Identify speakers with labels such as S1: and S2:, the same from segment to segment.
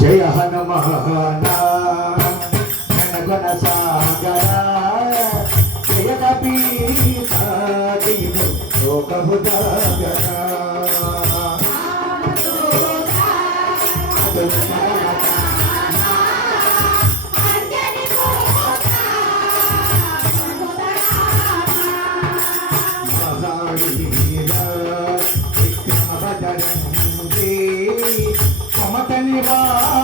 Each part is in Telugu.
S1: జయ హనుమాన జనగణ సాగర జయ కపీతాదిను లోకముదాగర. ಶಿವಾ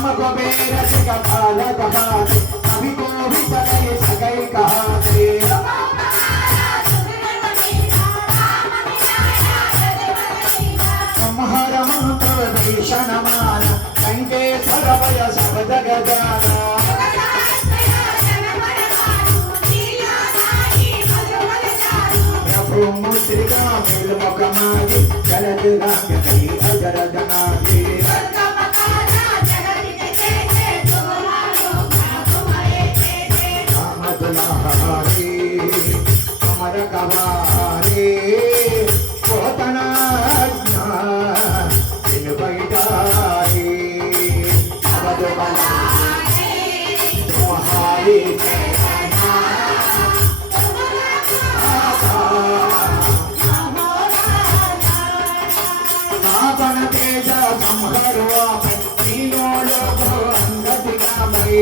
S1: यम कुबेर जग पाल कहाते कवि को भी सगै सगै कहाते संहार मंत्र भीषण मान लंके सरवय सब जग जाना प्रभु मुद्रिका मिल मुखमागे जलद राग తారకవారే పోతనాజ్ఞ వెనుబైడారే అవధుబలారే మహారే సంహరువా నీలో అందటిగా మరి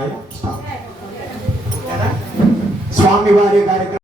S1: గల్లి ఉన్నాయా స్టాప్ కార్యక్రమం